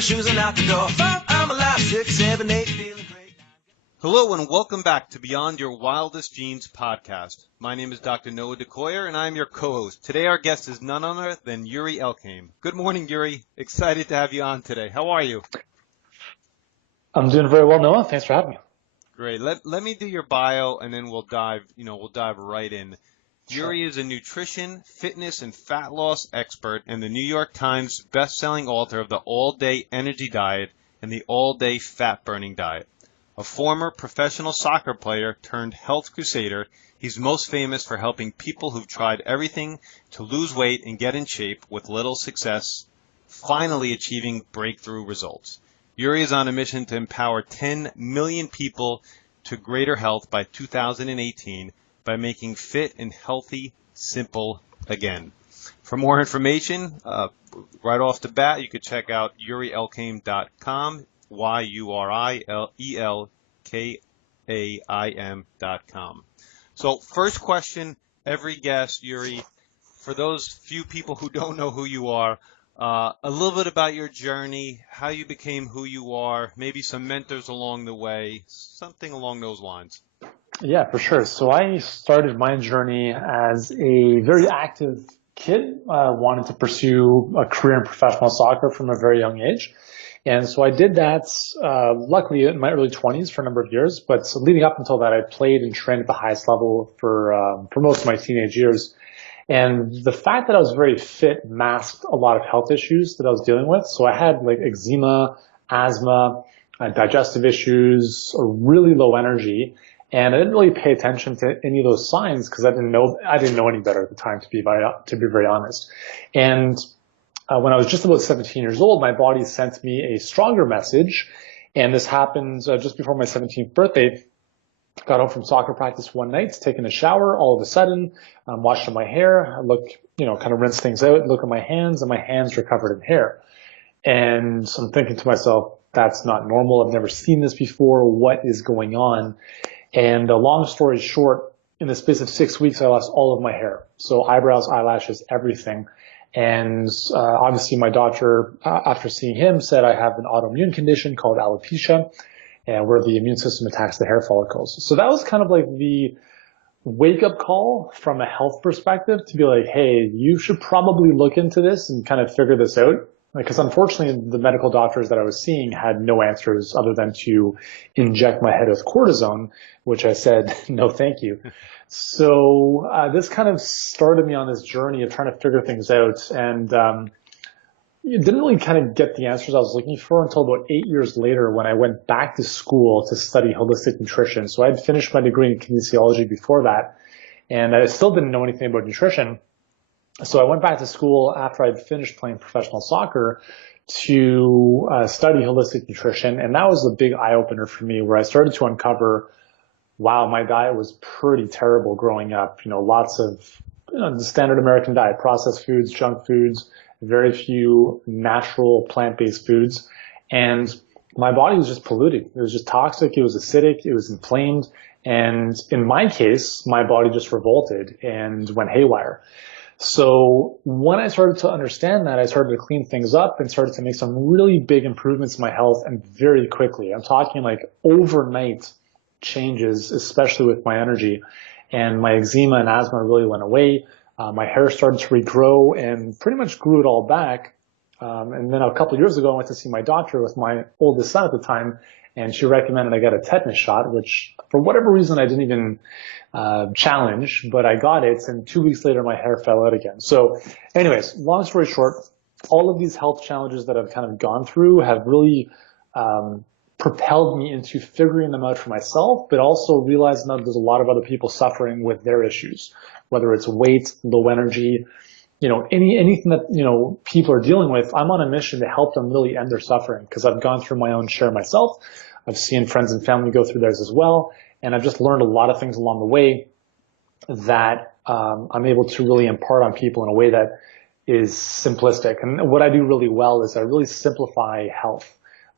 my shoes and out the door. 5, I'm alive. 6, 7, 8, feeling great. Hello and welcome back to Beyond Your Wildest Genes podcast. My name is Dr. Noah DeCoyer and I'm your co-host. Today our guest is none other than Yuri Elkaim. Good morning, Yuri. Excited to have you on today. How are you? I'm doing very well, Noah. Thanks for having me. Great. Let me do your bio and then we'll dive right in. Sure. Yuri is a nutrition, fitness, and fat loss expert and the New York Times best-selling author of the All-Day Energy Diet and the All-Day Fat Burning Diet. A former professional soccer player turned health crusader, he's most famous for helping people who've tried everything to lose weight and get in shape with little success, finally achieving breakthrough results. Yuri is on a mission to empower 10 million people to greater health by 2018 by making fit and healthy simple again. For more information, right off the bat, you could check out yurielkaim.com, yurielkaim.com. So first question, every guest, Yuri, for those few people who don't know who you are, a little bit about your journey, how you became who you are, maybe some mentors along the way, something along those lines. Yeah, for sure. So I started my journey as a very active kid, wanted to pursue a career in professional soccer from a very young age. And so I did that, luckily in my early 20s for a number of years, but so leading up until that, I played and trained at the highest level for most of my teenage years. And the fact that I was very fit masked a lot of health issues that I was dealing with. So I had like eczema, asthma, digestive issues, a really low energy. And I didn't really pay attention to any of those signs because I didn't know any better at the time, to be very honest. And when I was just about 17 years old, my body sent me a stronger message. And this happened just before my 17th birthday. Got home from soccer practice one night, taking a shower. All of a sudden, I'm washing my hair. I look, kind of rinse things out, look at my hands, and my hands are covered in hair. And so I'm thinking to myself, that's not normal. I've never seen this before. What is going on? And long story short, in the space of 6 weeks, I lost all of my hair. So eyebrows, eyelashes, everything. And obviously my doctor, after seeing him, said I have an autoimmune condition called alopecia, and where the immune system attacks the hair follicles. So that was kind of like the wake-up call from a health perspective to be like, hey, you should probably look into this and kind of figure this out. Because unfortunately, the medical doctors that I was seeing had no answers other than to inject my head with cortisone, which I said, no, thank you. So this kind of started me on this journey of trying to figure things out. And didn't really kind of get the answers I was looking for until about 8 years later when I went back to school to study holistic nutrition. So I'd finished my degree in kinesiology before that, and I still didn't know anything about nutrition. So I went back to school after I'd finished playing professional soccer to study holistic nutrition. And that was a big eye-opener for me where I started to uncover, wow, my diet was pretty terrible growing up. Lots of the standard American diet, processed foods, junk foods, very few natural plant-based foods. And my body was just polluted. It was just toxic. It was acidic. It was inflamed. And in my case, my body just revolted and went haywire. So when I started to understand that, I started to clean things up and started to make some really big improvements in my health, and very quickly. I'm talking like overnight changes, especially with my energy. And my eczema and asthma really went away. My hair started to regrow and pretty much grew it all back. And then a couple of years ago, I went to see my doctor with my oldest son at the time, and she recommended I get a tetanus shot, which for whatever reason I didn't even challenge, but I got it, and 2 weeks later my hair fell out again. So anyways, long story short, all of these health challenges that I've kind of gone through have really propelled me into figuring them out for myself, but also realizing that there's a lot of other people suffering with their issues, whether it's weight, low energy, anything that, people are dealing with. I'm on a mission to help them really end their suffering because I've gone through my own share myself. I've seen friends and family go through theirs as well. And I've just learned a lot of things along the way that I'm able to really impart on people in a way that is simplistic. And what I do really well is I really simplify health.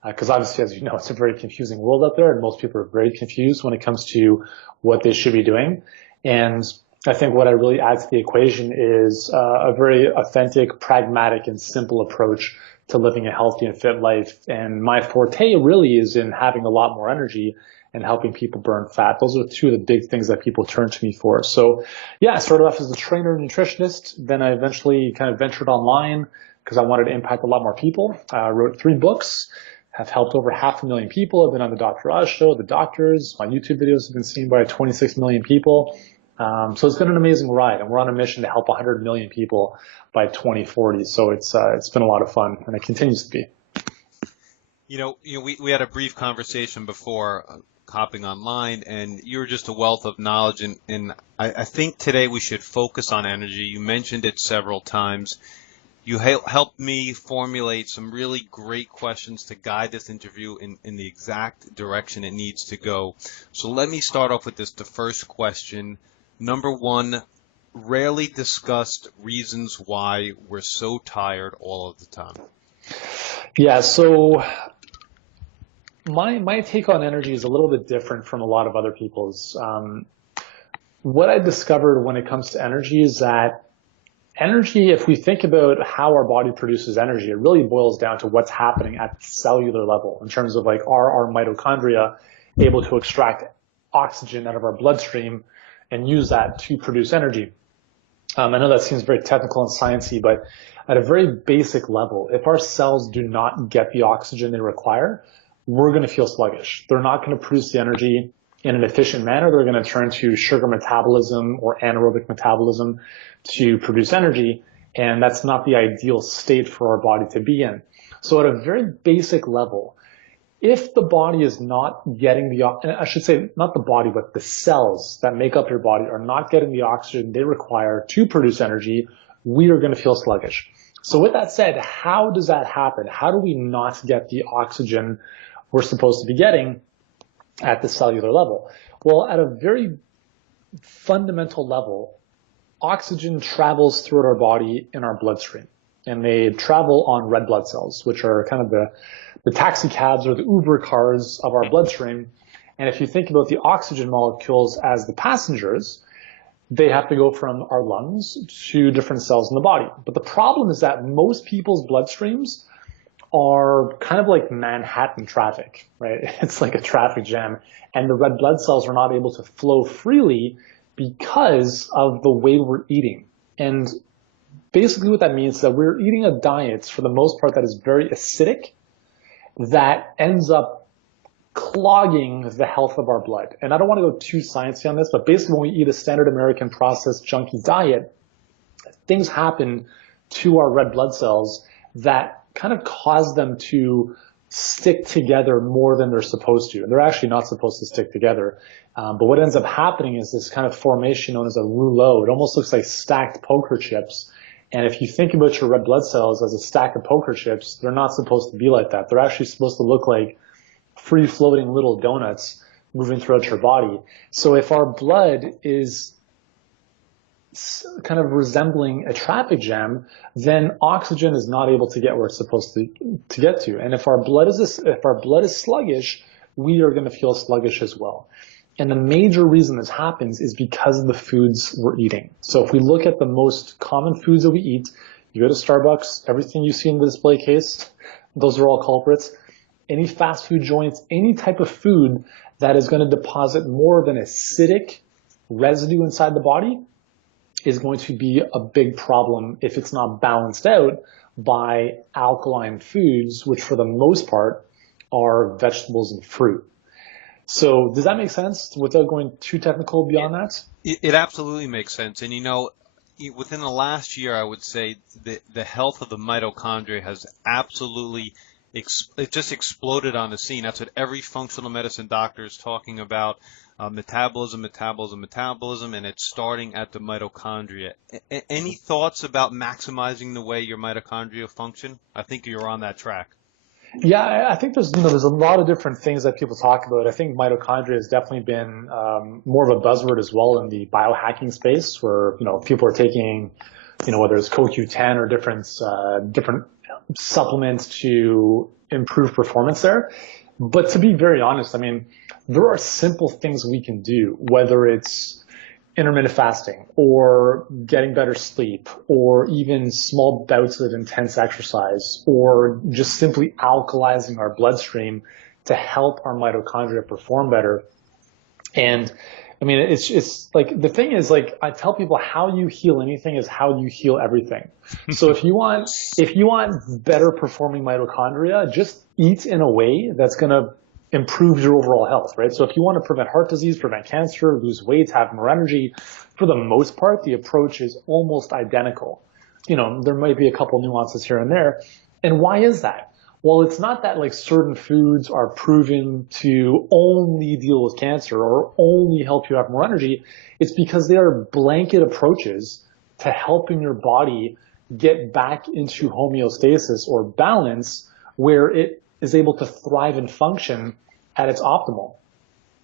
Because obviously, as you know, it's a very confusing world out there, and most people are very confused when it comes to what they should be doing. And I think what I really add to the equation is a very authentic, pragmatic, and simple approach to living a healthy and fit life. And my forte really is in having a lot more energy and helping people burn fat. Those are two of the big things that people turn to me for. So yeah, I started off as a trainer and nutritionist. Then I eventually kind of ventured online because I wanted to impact a lot more people. I wrote 3 books, have helped over 500,000 people. I've been on the Dr. Oz show, The Doctors. My YouTube videos have been seen by 26 million people. So it's been an amazing ride, and we're on a mission to help 100 million people by 2040. So it's been a lot of fun, and it continues to be. We had a brief conversation before hopping online, and you're just a wealth of knowledge. And I think today we should focus on energy. You mentioned it several times. You helped me formulate some really great questions to guide this interview in the exact direction it needs to go. So let me start off with the first question. Number 1, rarely discussed reasons why we're so tired all of the time. Yeah, so my take on energy is a little bit different from a lot of other people's. What I discovered when it comes to energy is that energy, if we think about how our body produces energy, it really boils down to what's happening at the cellular level in terms of like are our mitochondria able to extract oxygen out of our bloodstream and use that to produce energy. I know that seems very technical and sciencey, but at a very basic level, if our cells do not get the oxygen they require, we're going to feel sluggish. They're not going to produce the energy in an efficient manner. They're going to turn to sugar metabolism or anaerobic metabolism to produce energy, and that's not the ideal state for our body to be in. So at a very basic level, if the body is not getting I should say not the body, but the cells that make up your body are not getting the oxygen they require to produce energy, we are going to feel sluggish. So with that said, how does that happen? How do we not get the oxygen we're supposed to be getting at the cellular level? Well, at a very fundamental level, oxygen travels throughout our body in our bloodstream, and they travel on red blood cells, which are kind of the taxi cabs or the Uber cars of our bloodstream. And if you think about the oxygen molecules as the passengers, they have to go from our lungs to different cells in the body. But the problem is that most people's bloodstreams are kind of like Manhattan traffic, right? It's like a traffic jam, and the red blood cells are not able to flow freely because of the way we're eating. And basically what that means is that we're eating a diet, for the most part, that is very acidic, that ends up clogging the health of our blood. And I don't want to go too sciencey on this, but basically when we eat a standard American processed junky diet, things happen to our red blood cells that kind of cause them to stick together more than they're supposed to. And they're actually not supposed to stick together. But what ends up happening is this kind of formation known as a rouleau. It almost looks like stacked poker chips. And if you think about your red blood cells as a stack of poker chips, they're not supposed to be like that. They're actually supposed to look like free-floating little donuts moving throughout your body. So if our blood is kind of resembling a traffic jam, then oxygen is not able to get where it's supposed to get to. And if our blood is sluggish, we are going to feel sluggish as well. And the major reason this happens is because of the foods we're eating. So if we look at the most common foods that we eat, you go to Starbucks, everything you see in the display case, those are all culprits. Any fast food joints, any type of food that is going to deposit more of an acidic residue inside the body is going to be a big problem if it's not balanced out by alkaline foods, which for the most part are vegetables and fruit. So does that make sense without going too technical beyond that? It absolutely makes sense. And within the last year, I would say the health of the mitochondria has absolutely it just exploded on the scene. That's what every functional medicine doctor is talking about. Metabolism, and it's starting at the mitochondria. Any thoughts about maximizing the way your mitochondria function? I think you're on that track. Yeah, I think there's a lot of different things that people talk about. I think mitochondria has definitely been more of a buzzword as well in the biohacking space, where people are taking whether it's CoQ10 or different supplements to improve performance there. But to be very honest, I mean, there are simple things we can do, whether it's intermittent fasting or getting better sleep or even small bouts of intense exercise or just simply alkalizing our bloodstream to help our mitochondria perform better. And I mean, it's like, the thing is, like, I tell people, how you heal anything is how you heal everything. So if you want better performing mitochondria, just eat in a way that's going to improve your overall health, right? So if you want to prevent heart disease, prevent cancer, lose weight, have more energy, for the most part, the approach is almost identical. You know, there might be a couple nuances here and there. And why is that? Well, it's not that like certain foods are proven to only deal with cancer or only help you have more energy. It's because they are blanket approaches to helping your body get back into homeostasis or balance where it is able to thrive and function at its optimal.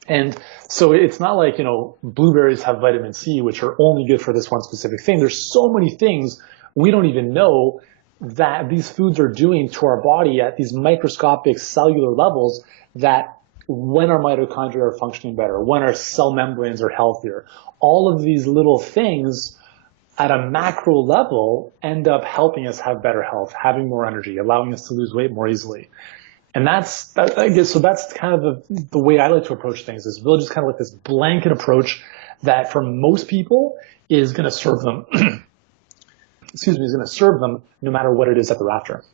And so it's not like, you know, blueberries have vitamin C, which are only good for this one specific thing. There's so many things we don't even know that these foods are doing to our body at these microscopic cellular levels, that when our mitochondria are functioning better, when our cell membranes are healthier, all of these little things at a macro level end up helping us have better health, having more energy, allowing us to lose weight more easily. And that's kind of the way I like to approach things, is really just kind of like this blanket approach that for most people is going to serve them is going to serve them no matter what it is that they're after.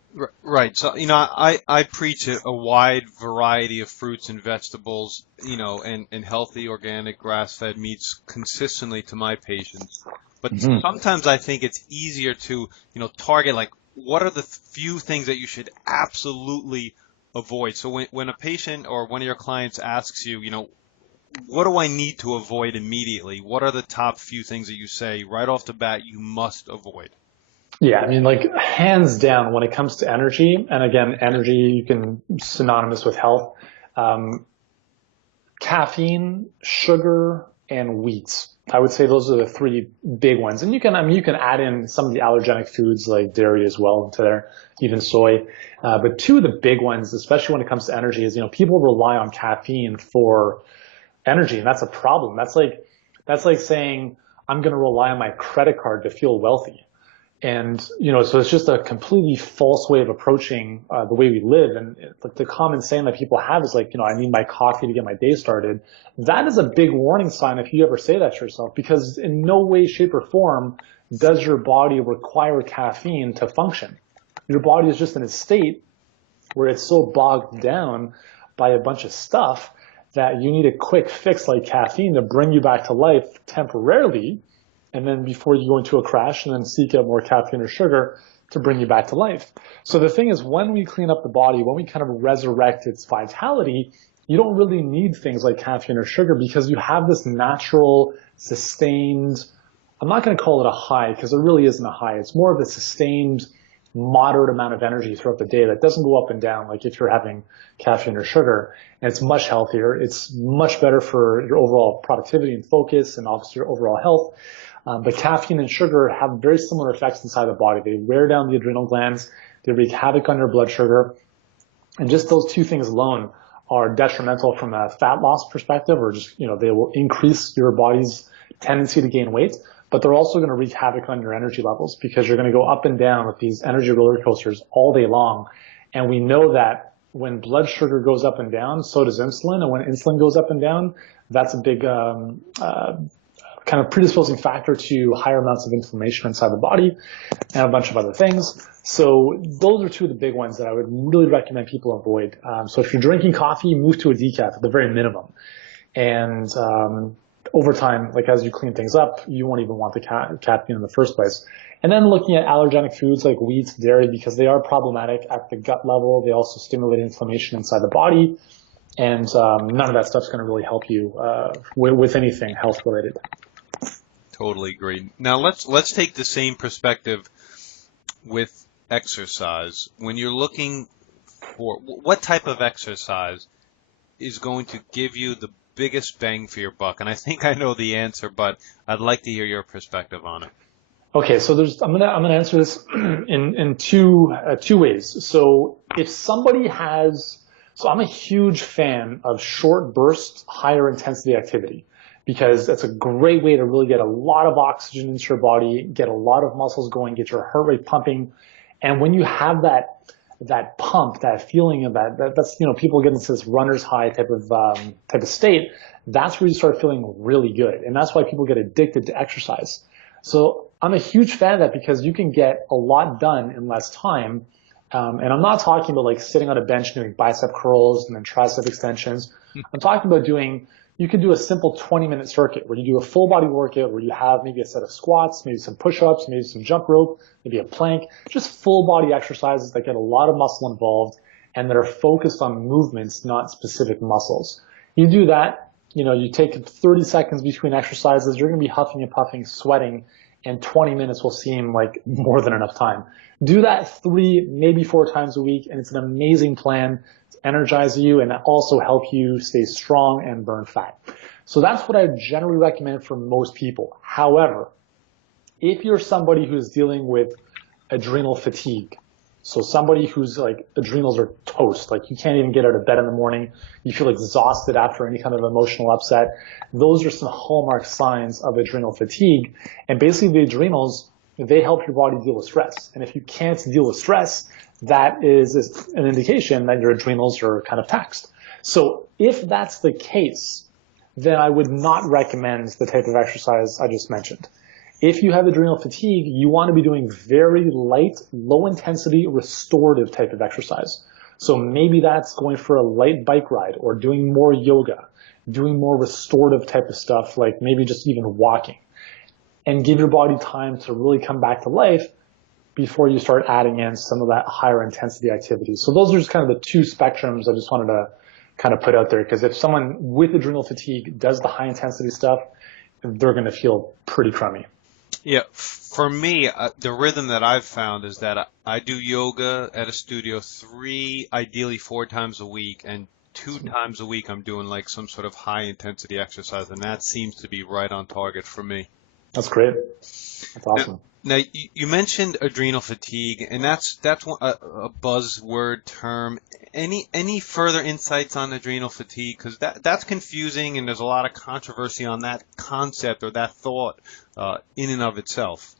Right. So, you know, I preach a wide variety of fruits and vegetables, you know, and healthy, organic, grass-fed meats consistently to my patients. But sometimes I think it's easier to, you know, target, like, what are the few things that you should absolutely avoid? So when a patient or one of your clients asks you, you know, what do I need to avoid immediately? What are the top few things that you say right off the bat you must avoid? Yeah, I mean, like, hands down, when it comes to energy, and again, energy, you can synonymous with health, caffeine, sugar, and wheat. I would say those are the three big ones. And you can add in some of the allergenic foods like dairy as well into there, even soy. But two of the big ones, especially when it comes to energy, is, you know, people rely on caffeine for energy, and that's a problem. That's like saying, I'm going to rely on my credit card to feel wealthy. And, you know, so it's just a completely false way of approaching the way we live. And the common saying that people have is like, you know, I need my coffee to get my day started. That is a big warning sign if you ever say that to yourself, because in no way, shape, or form does your body require caffeine to function. Your body is just in a state where it's so bogged down by a bunch of stuff that you need a quick fix like caffeine to bring you back to life temporarily, and then before you go into a crash and then seek out more caffeine or sugar to bring you back to life. So the thing is, when we clean up the body, when we kind of resurrect its vitality, you don't really need things like caffeine or sugar, because you have this natural, sustained, I'm not going to call it a high because it really isn't a high. It's more of a sustained, moderate amount of energy throughout the day that doesn't go up and down like if you're having caffeine or sugar. And it's much healthier. It's much better for your overall productivity and focus, and obviously your overall health. But caffeine and sugar have very similar effects inside the body. They wear down the adrenal glands. They wreak havoc on your blood sugar. And just those two things alone are detrimental from a fat loss perspective, or just, you know, they will increase your body's tendency to gain weight. But they're also going to wreak havoc on your energy levels, because you're going to go up and down with these energy roller coasters all day long. And we know that when blood sugar goes up and down, so does insulin. And when insulin goes up and down, that's a big kind of predisposing factor to higher amounts of inflammation inside the body and a bunch of other things. So those are two of the big ones that I would really recommend people avoid. So if you're drinking coffee, move to a decaf at the very minimum. And over time, like as you clean things up, you won't even want the caffeine in the first place. And then looking at allergenic foods like wheat, dairy, because they are problematic at the gut level. They also stimulate inflammation inside the body. And none of that stuff's going to really help you with anything health related. Totally agree. Now let's take the same perspective with exercise. When you're looking for what type of exercise is going to give you the biggest bang for your buck, and I think I know the answer, but I'd like to hear your perspective on it. Okay, so I'm gonna answer this in two ways. So if somebody so I'm a huge fan of short burst, higher intensity activity. because it's a great way to really get a lot of oxygen into your body, get a lot of muscles going, get your heart rate pumping. And when you have that pump, that feeling of that's, people get into this runner's high type of state, that's where you start feeling really good. And that's why people get addicted to exercise. So I'm a huge fan of that because you can get a lot done in less time. And I'm not talking about like sitting on a bench doing bicep curls and then tricep extensions. I'm talking about you could do a simple 20-minute circuit where you do a full body workout where you have maybe a set of squats, maybe some push-ups, maybe some jump rope, maybe a plank, just full body exercises that get a lot of muscle involved and that are focused on movements, not specific muscles. You do that, you take 30 seconds between exercises, you're going to be huffing and puffing, sweating, and 20 minutes will seem like more than enough time. Do that 3, maybe 4 times a week, and it's an amazing plan to energize you and also help you stay strong and burn fat. So that's what I generally recommend for most people. However, if you're somebody who's dealing with adrenal fatigue, so somebody whose like adrenals are toast, like you can't even get out of bed in the morning, you feel exhausted after any kind of emotional upset, those are some hallmark signs of adrenal fatigue. And basically the adrenals, they help your body deal with stress. And if you can't deal with stress, that is an indication that your adrenals are kind of taxed. So if that's the case, then I would not recommend the type of exercise I just mentioned. If you have adrenal fatigue, you want to be doing very light, low intensity, restorative type of exercise. So maybe that's going for a light bike ride or doing more yoga, doing more restorative type of stuff, like maybe just even walking, and give your body time to really come back to life before you start adding in some of that higher intensity activity. So those are just kind of the two spectrums I just wanted to kind of put out there, because if someone with adrenal fatigue does the high intensity stuff, they're going to feel pretty crummy. Yeah, for me, the rhythm that I've found is that I do yoga at a studio 3, ideally 4 times a week, and 2 times a week I'm doing like some sort of high intensity exercise, and that seems to be right on target for me. That's great. That's awesome. Now you mentioned adrenal fatigue, and that's a buzzword term. Any further insights on adrenal fatigue? Because that's confusing, and there's a lot of controversy on that concept or that thought in and of itself.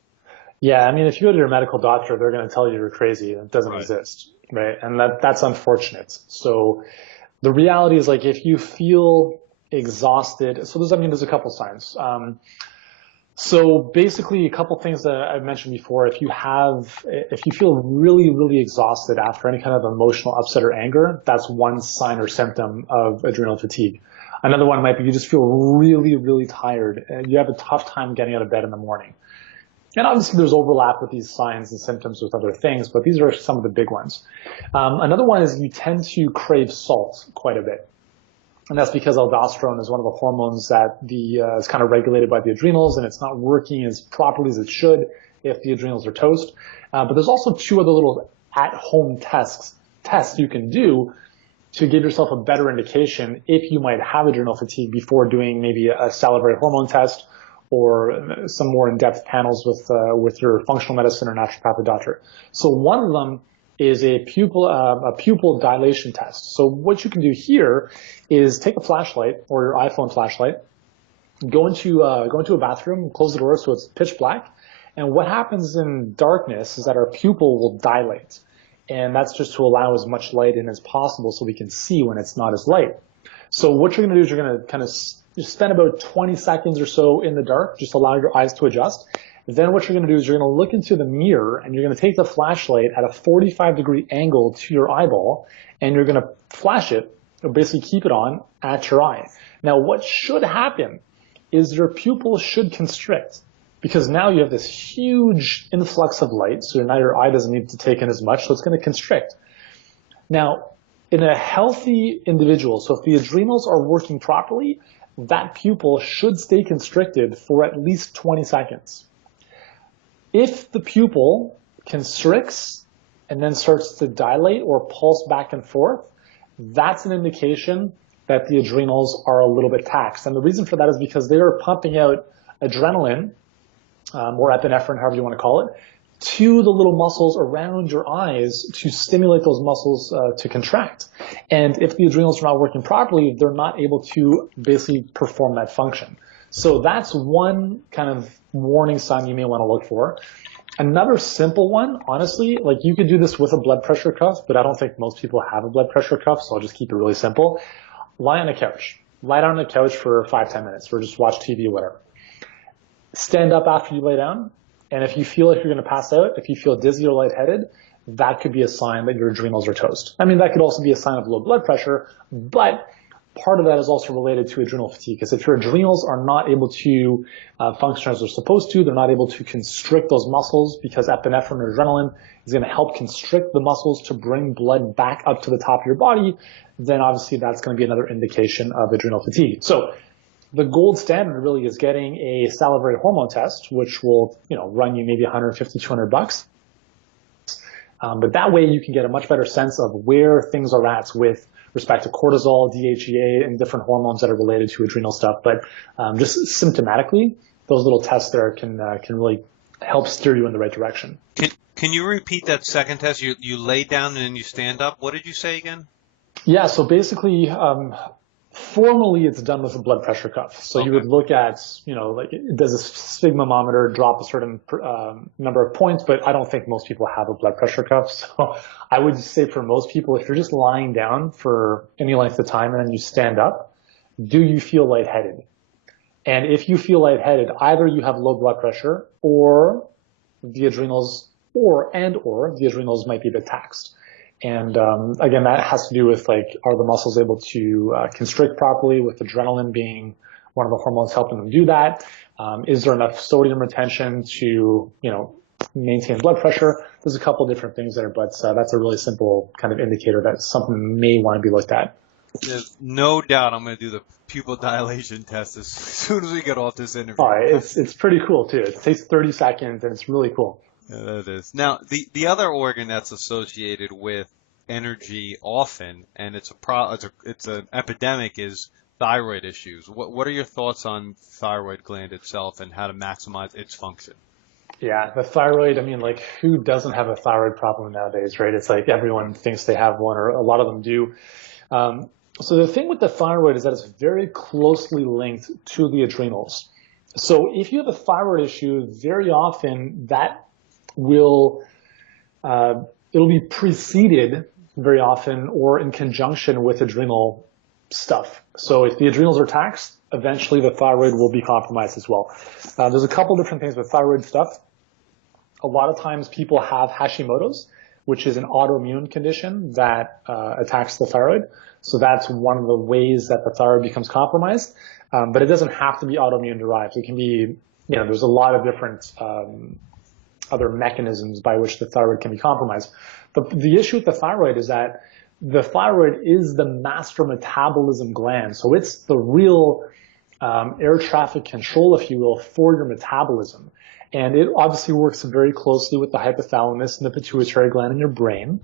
Yeah, I mean, if you go to your medical doctor, they're going to tell you you're crazy. It doesn't exist, right? And that's unfortunate. So the reality is, like, if you feel exhausted, so there's a couple signs. So basically, a couple things that I've mentioned before. If you feel really, really exhausted after any kind of emotional upset or anger, that's one sign or symptom of adrenal fatigue. Another one might be you just feel really, really tired and you have a tough time getting out of bed in the morning. And obviously there's overlap with these signs and symptoms with other things, but these are some of the big ones. Another one is you tend to crave salt quite a bit. And that's because aldosterone is one of the hormones that is kind of regulated by the adrenals, and it's not working as properly as it should if the adrenals are toast. But there's also 2 other little at-home tests you can do to give yourself a better indication if you might have adrenal fatigue before doing maybe a salivary hormone test or some more in-depth panels with your functional medicine or naturopathic doctor. So one of them is a pupil dilation test. So what you can do here is take a flashlight or your iPhone flashlight, go into a bathroom, close the door so it's pitch black, and what happens in darkness is that our pupil will dilate, and that's just to allow as much light in as possible so we can see when it's not as light. So what you're going to do is you're going to kind of spend about 20 seconds or so in the dark, just allow your eyes to adjust. Then what you're going to do is you're going to look into the mirror and you're going to take the flashlight at a 45-degree angle to your eyeball and you're going to flash it, or basically keep it on at your eye. Now what should happen is your pupil should constrict because now you have this huge influx of light, so now your eye doesn't need to take in as much, so it's going to constrict. Now, in a healthy individual, so if the adrenals are working properly, that pupil should stay constricted for at least 20 seconds. If the pupil constricts and then starts to dilate or pulse back and forth, that's an indication that the adrenals are a little bit taxed. And the reason for that is because they are pumping out adrenaline, or epinephrine, however you want to call it, to the little muscles around your eyes to stimulate those muscles to contract. And if the adrenals are not working properly, they're not able to basically perform that function. So that's one kind of warning sign you may want to look for. Another simple one, honestly, like you could do this with a blood pressure cuff, but I don't think most people have a blood pressure cuff, so I'll just keep it really simple. Lie on a couch. Lie down on the couch for 5-10 minutes, or just watch TV or whatever. Stand up after you lay down, and if you feel like you're going to pass out, if you feel dizzy or lightheaded, that could be a sign that your adrenals are toast. I mean, that could also be a sign of low blood pressure, but part of that is also related to adrenal fatigue, because if your adrenals are not able to function as they're supposed to, they're not able to constrict those muscles, because epinephrine or adrenaline is going to help constrict the muscles to bring blood back up to the top of your body, then obviously that's going to be another indication of adrenal fatigue. So the gold standard really is getting a salivary hormone test, which will, run you maybe $150, $200. But that way you can get a much better sense of where things are at with respect to cortisol, DHEA, and different hormones that are related to adrenal stuff. But just symptomatically, those little tests there can really help steer you in the right direction. Can you repeat that second test? You lay down and then you stand up. What did you say again? Yeah, so basically, formally it's done with a blood pressure cuff. So Okay. you would look at, does a sphygmomanometer drop a certain number of points, but I don't think most people have a blood pressure cuff. So I would say for most people, if you're just lying down for any length of time and then you stand up, do you feel lightheaded? And if you feel lightheaded, either you have low blood pressure or the adrenals or the adrenals might be a bit taxed. And again, that has to do with are the muscles able to constrict properly, with adrenaline being one of the hormones helping them do that? Is there enough sodium retention to, maintain blood pressure? There's a couple different things there, but that's a really simple kind of indicator that something may want to be looked at. There's no doubt I'm going to do the pupil dilation test as soon as we get off this interview. All right, it's pretty cool too. It takes 30 seconds and it's really cool. Yeah, that is. Now, the other organ that's associated with energy often, and it's an epidemic, is thyroid issues. What are your thoughts on thyroid gland itself and how to maximize its function? Yeah, the thyroid, who doesn't have a thyroid problem nowadays, right? It's like everyone thinks they have one, or a lot of them do. So the thing with the thyroid is that it's very closely linked to the adrenals. So if you have a thyroid issue, very often that will it'll be preceded very often or in conjunction with adrenal stuff. So if the adrenals are taxed, eventually the thyroid will be compromised as well. There's a couple different things with thyroid stuff. A lot of times people have Hashimoto's, which is an autoimmune condition that attacks the thyroid. So that's one of the ways that the thyroid becomes compromised. But it doesn't have to be autoimmune derived. It can be, there's a lot of different other mechanisms by which the thyroid can be compromised. But the issue with the thyroid is that the thyroid is the master metabolism gland. So it's the real air traffic control, if you will, for your metabolism. And it obviously works very closely with the hypothalamus and the pituitary gland in your brain.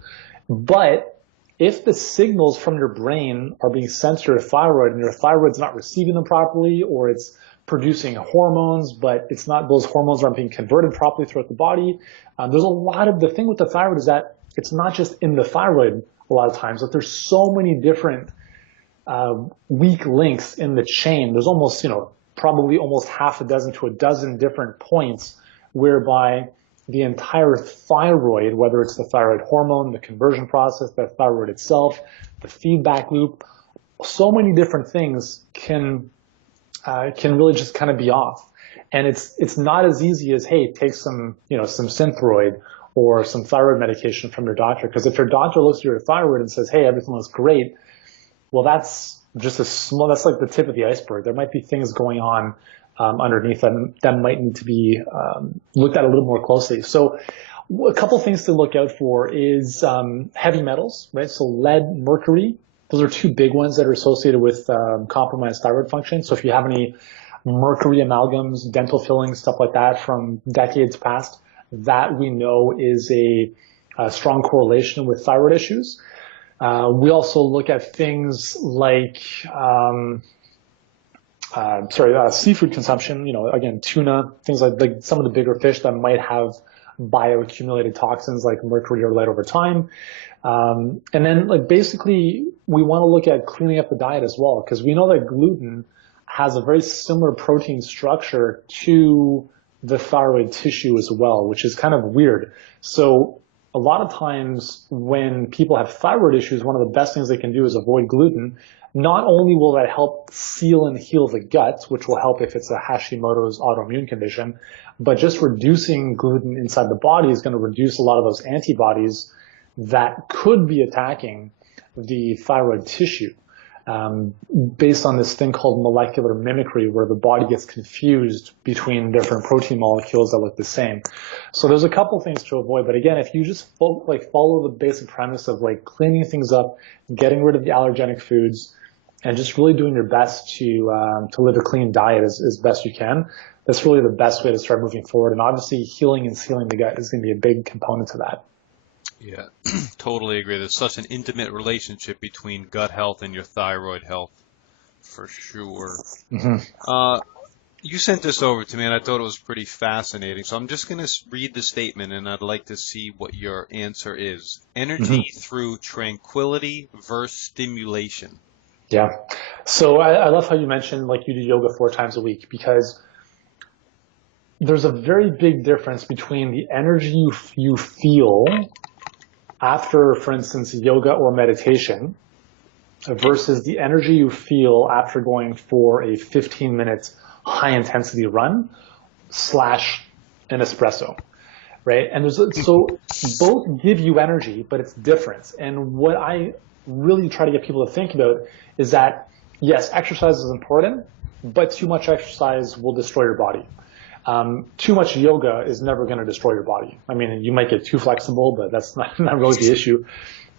But if the signals from your brain are being sent to your thyroid and your thyroid's not receiving them properly, or it's producing hormones, but those hormones aren't being converted properly throughout the body. There's a lot of, the thing with the thyroid is that it's not just in the thyroid a lot of times, but there's so many different weak links in the chain. There's almost, probably almost half a dozen to a dozen different points whereby the entire thyroid, whether it's the thyroid hormone, the conversion process, the thyroid itself, the feedback loop, so many different things can really just kind of be off. And it's not as easy as, hey, take some Synthroid or some thyroid medication from your doctor. Because if your doctor looks at your thyroid and says, hey, everything looks great, well, that's just that's like the tip of the iceberg. There might be things going on underneath that might need to be looked at a little more closely. So a couple things to look out for is heavy metals, right? So lead, mercury. Those are two big ones that are associated with compromised thyroid function. So if you have any mercury amalgams, dental fillings, stuff like that from decades past, that we know is a strong correlation with thyroid issues. We also look at things like seafood consumption, again, tuna, things like some of the bigger fish that might have bioaccumulated toxins like mercury or lead over time. And then like basically we want to look at cleaning up the diet as well, because we know that gluten has a very similar protein structure to the thyroid tissue as well, which is kind of weird. So a lot of times when people have thyroid issues, one of the best things they can do is avoid gluten. Not only will that help seal and heal the gut, which will help if it's a Hashimoto's autoimmune condition, but just reducing gluten inside the body is going to reduce a lot of those antibodies that could be attacking the thyroid tissue, based on this thing called molecular mimicry, where the body gets confused between different protein molecules that look the same. So there's a couple things to avoid, but again, if you just follow the basic premise of like cleaning things up, getting rid of the allergenic foods, and just really doing your best to live a clean diet as best you can, that's really the best way to start moving forward. And obviously healing and sealing the gut is going to be a big component to that. Yeah, totally agree. There's such an intimate relationship between gut health and your thyroid health, for sure. Mm-hmm. You sent this over to me, and I thought it was pretty fascinating. So I'm just going to read the statement, and I'd like to see what your answer is. Energy through tranquility versus stimulation. Yeah. So I love how you mentioned like you do yoga 4 times a week, because there's a very big difference between the energy you feel after, for instance, yoga or meditation versus the energy you feel after going for a 15-minute high-intensity run / an espresso, right? And so both give you energy, but it's different. And what I really try to get people to think about is that, yes, exercise is important, but too much exercise will destroy your body. Too much yoga is never going to destroy your body. I mean, you might get too flexible, but that's not really the issue.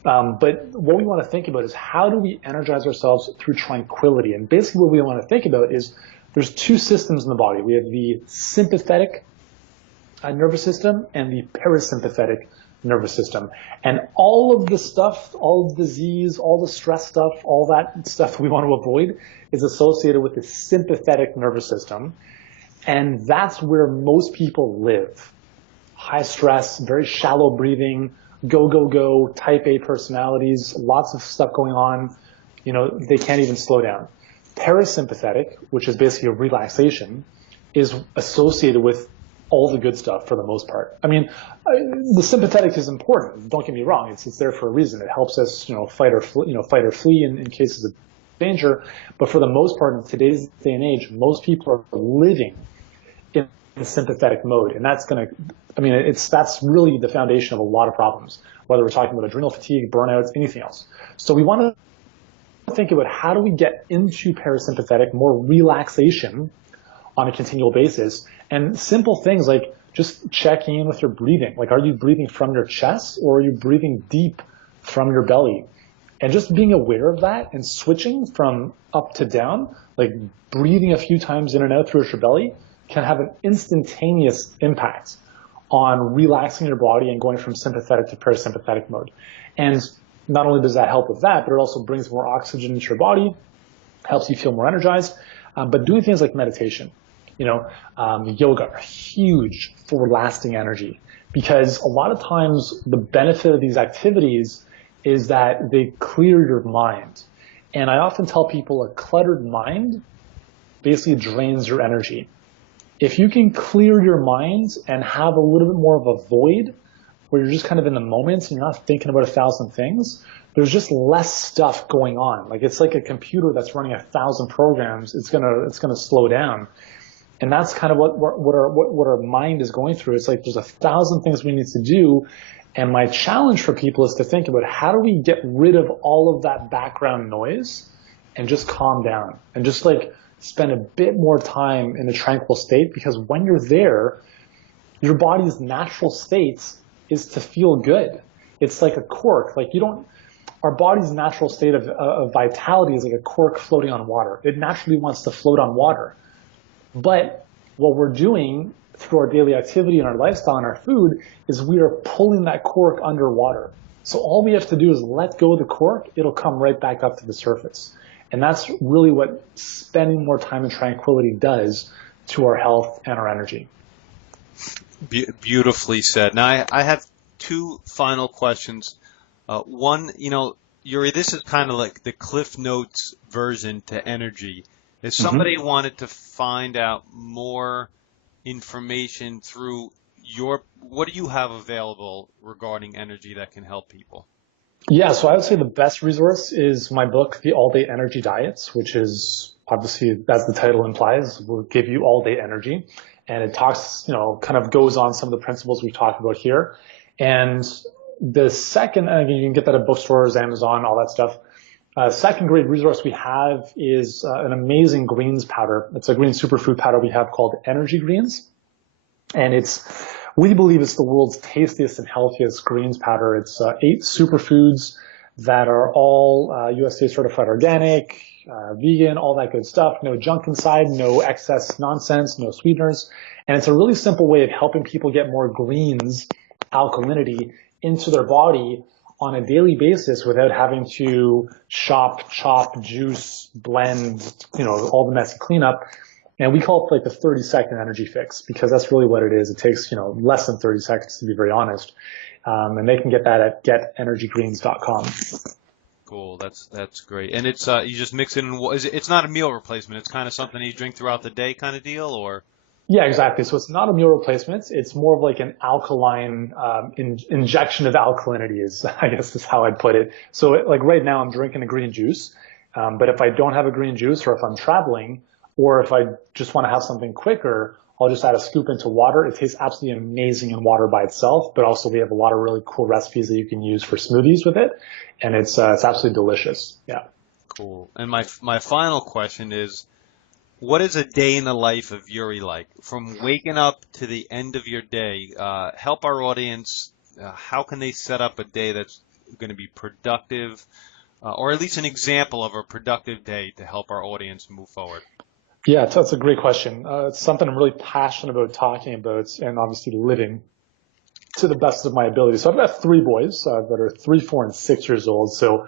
But what we want to think about is how do we energize ourselves through tranquility? And basically what we want to think about is there's 2 systems in the body. We have the sympathetic nervous system and the parasympathetic nervous system. And all of the stuff, all of the disease, all the stress stuff, all that stuff we want to avoid is associated with the sympathetic nervous system. And that's where most people live. High stress, very shallow breathing, go, type A personalities, lots of stuff going on. You know, they can't even slow down. Parasympathetic, which is basically a relaxation, is associated with all the good stuff for the most part. I mean, the sympathetic is important. Don't get me wrong. It's there for a reason. It helps us, fight or flee in cases of danger. But for the most part, in today's day and age, most people are living in sympathetic mode, and that's really the foundation of a lot of problems, whether we're talking about adrenal fatigue, burnouts, anything else. So we want to think about how do we get into parasympathetic, more relaxation on a continual basis, and simple things like just checking in with your breathing. Like, are you breathing from your chest or are you breathing deep from your belly? And just being aware of that and switching from up to down, like breathing a few times in and out through your belly, can have an instantaneous impact on relaxing your body and going from sympathetic to parasympathetic mode. And not only does that help with that, but it also brings more oxygen into your body, helps you feel more energized. But doing things like meditation, yoga are huge for lasting energy, because a lot of times the benefit of these activities is that they clear your mind. And I often tell people a cluttered mind basically drains your energy. If you can clear your mind and have a little bit more of a void where you're just kind of in the moment and you're not thinking about 1,000 things, there's just less stuff going on. Like, it's like a computer that's running 1,000 programs. It's gonna slow down. And that's kind of what our mind is going through. It's like there's 1,000 things we need to do. And my challenge for people is to think about how do we get rid of all of that background noise and just calm down and just like spend a bit more time in a tranquil state, because when you're there, your body's natural state is to feel good. It's like a cork. Like our body's natural state of vitality is like a cork floating on water. It naturally wants to float on water. But what we're doing through our daily activity and our lifestyle and our food is we are pulling that cork underwater. So all we have to do is let go of the cork. It'll come right back up to the surface. And that's really what spending more time in tranquility does to our health and our energy. Beautifully said. Now, I have two final questions. One, Yuri, this is kind of like the Cliff Notes version to energy. If somebody Hmm. wanted to find out more information through what do you have available regarding energy that can help people? Yeah, so I would say the best resource is my book, The All Day Energy Diets, which is obviously, as the title implies, will give you all day energy. And it talks, kind of goes on some of the principles we've talked about here. And the second, and again, you can get that at bookstores, Amazon, all that stuff. Second great resource we have is an amazing greens powder. It's a green superfood powder we have called Energy Greens. And we believe it's the world's tastiest and healthiest greens powder. It's 8 superfoods that are all USDA certified organic, vegan, all that good stuff. No junk inside, no excess nonsense, no sweeteners. And it's a really simple way of helping people get more greens, alkalinity, into their body on a daily basis without having to shop, chop, juice, blend, all the messy cleanup. And we call it like the 30-second energy fix because that's really what it is. It takes, less than 30 seconds to be very honest. And they can get that at getenergygreens.com. Cool, that's great. And it's you just mix it in. It's not a meal replacement. It's kind of something you drink throughout the day, kind of deal, or? Yeah, exactly. So it's not a meal replacement. It's more of like an alkaline injection of alkalinity I guess is how I'd put it. So like right now I'm drinking a green juice. But if I don't have a green juice or if I'm traveling or if I just want to have something quicker, I'll just add a scoop into water. It tastes absolutely amazing in water by itself, but also we have a lot of really cool recipes that you can use for smoothies with it. And it's absolutely delicious. Yeah. Cool. And my final question is, what is a day in the life of Yuri like? From waking up to the end of your day, help our audience. How can they set up a day that's going to be productive, or at least an example of a productive day to help our audience move forward? Yeah, that's a great question. It's something I'm really passionate about talking about and obviously living to the best of my ability. So I've got 3 boys that are 3, 4, and 6 years old. So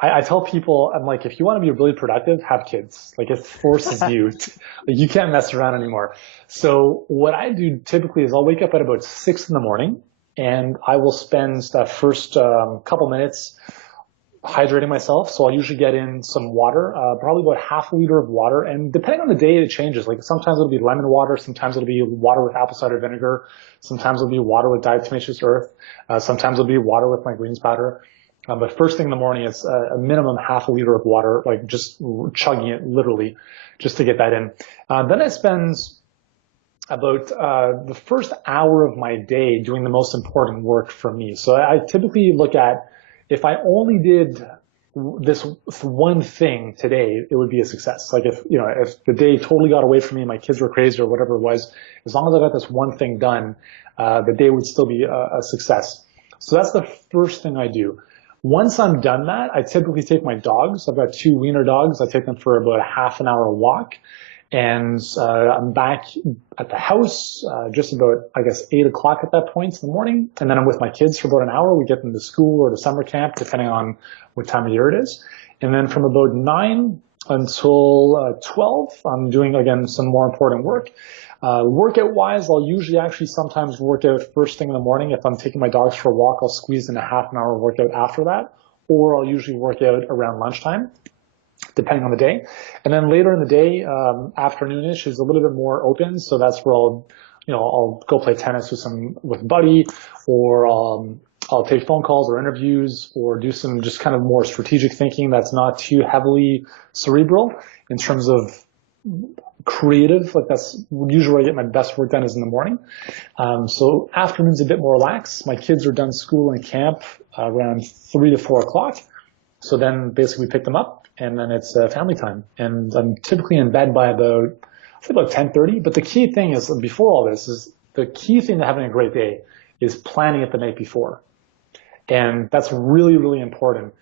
I tell people, I'm like, if you want to be really productive, have kids. Like it forces you. You can't mess around anymore. So what I do typically is I'll wake up at about 6 in the morning and I will spend that first couple minutes hydrating myself. So I'll usually get in some water, probably about half a liter of water. And depending on the day, it changes. Like sometimes it'll be lemon water. Sometimes it'll be water with apple cider vinegar. Sometimes it'll be water with diatomaceous earth. Sometimes it'll be water with my greens powder. But first thing in the morning, it's a minimum half a liter of water, like just chugging it literally just to get that in. Then I spend about the first hour of my day doing the most important work for me. So I typically look at if I only did this one thing today, it would be a success. Like if the day totally got away from me, my kids were crazy or whatever it was, as long as I got this one thing done, the day would still be a success. So that's the first thing I do. Once I'm done that, I typically take my dogs. I've got 2 wiener dogs. I take them for about a half an hour walk. And I'm back at the house just about, I guess, 8 o'clock at that point in the morning. And then I'm with my kids for about an hour. We get them to school or to summer camp, depending on what time of year it is. And then from about 9 until 12, I'm doing, again, some more important work. Workout-wise, I'll usually actually sometimes work out first thing in the morning. If I'm taking my dogs for a walk, I'll squeeze in a half an hour workout after that. Or I'll usually work out around lunchtime, depending on the day. And then later in the day, afternoonish is a little bit more open. So that's where I'll go play tennis with a buddy, or I'll take phone calls or interviews or do some just kind of more strategic thinking that's not too heavily cerebral in terms of creative. Like that's usually where I get my best work done is in the morning. So afternoon's a bit more relaxed. My kids are done school and camp around 3 to 4 o'clock. So then basically we pick them up and then it's family time. And I'm typically in bed by about 10:30. But the key thing is before all this is the key thing to having a great day is planning it the night before. And that's really, really important.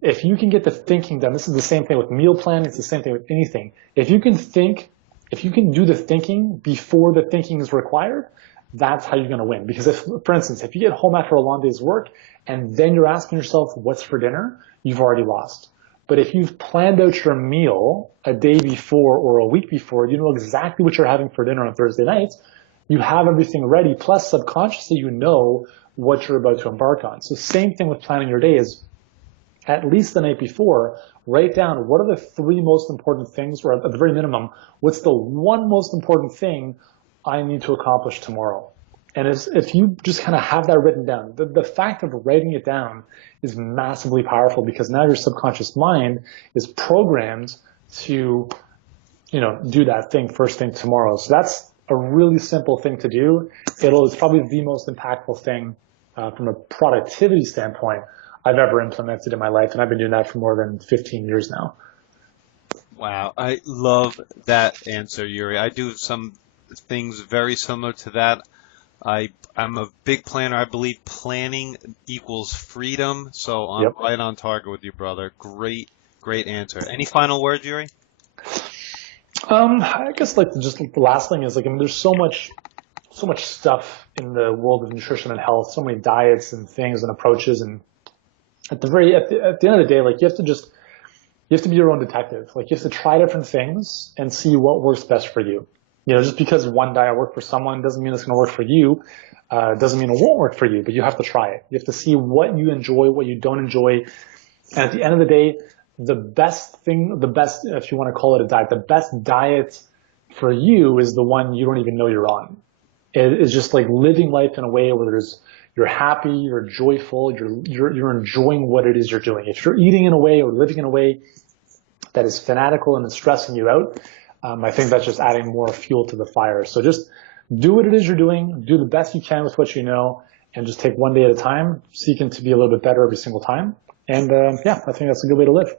If you can get the thinking done, this is the same thing with meal planning. It's the same thing with anything. If you can do the thinking before the thinking is required, that's how you're going to win. Because for instance, if you get home after a long day's work and then you're asking yourself, what's for dinner? You've already lost. But if you've planned out your meal a day before or a week before, you know exactly what you're having for dinner on Thursday night, you have everything ready, plus subconsciously you know what you're about to embark on. So same thing with planning your day is at least the night before, write down what are the 3 most important things, or at the very minimum, what's the 1 most important thing I need to accomplish tomorrow. And if you just kind of have that written down, the fact of writing it down is massively powerful because now your subconscious mind is programmed to, do that thing first thing tomorrow. So that's a really simple thing to do. It's probably the most impactful thing from a productivity standpoint I've ever implemented in my life, and I've been doing that for more than 15 years now. Wow, I love that answer, Yuri. I do some things very similar to that. I'm a big planner. I believe planning equals freedom, so I'm right on target with you, brother. Great answer. Any final words, Yuri? I guess just the last thing is there's so much stuff in the world of nutrition and health, so many diets and things and approaches, and at the end of the day, you have to be your own detective. You have to try different things and see what works best for you. Just because one diet worked for someone doesn't mean it's going to work for you. Doesn't mean it won't work for you, but you have to try it. You have to see what you enjoy, what you don't enjoy. And at the end of the day, if you want to call it a diet, the best diet for you is the one you don't even know you're on. It's just living life in a way where you're happy, you're joyful, you're enjoying what it is you're doing. If you're eating in a way or living in a way that is fanatical and is stressing you out, I think that's just adding more fuel to the fire. So just do what it is you're doing, do the best you can with what you know, and just take one day at a time, seeking to be a little bit better every single time. And I think that's a good way to live.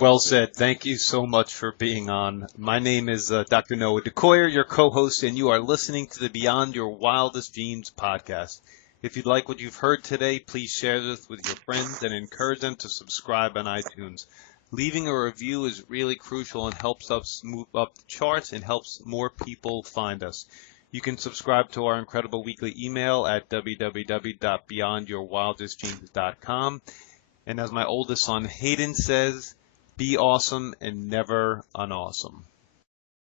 Well said. Thank you so much for being on. My name is Dr. Noah DeCoyer, your co-host, and you are listening to the Beyond Your Wildest Dreams podcast. If you'd like what you've heard today, please share this with your friends and encourage them to subscribe on iTunes. Leaving a review is really crucial and helps us move up the charts and helps more people find us. You can subscribe to our incredible weekly email at www.beyondyourwildestdreams.com. And as my oldest son Hayden says, be awesome and never unawesome.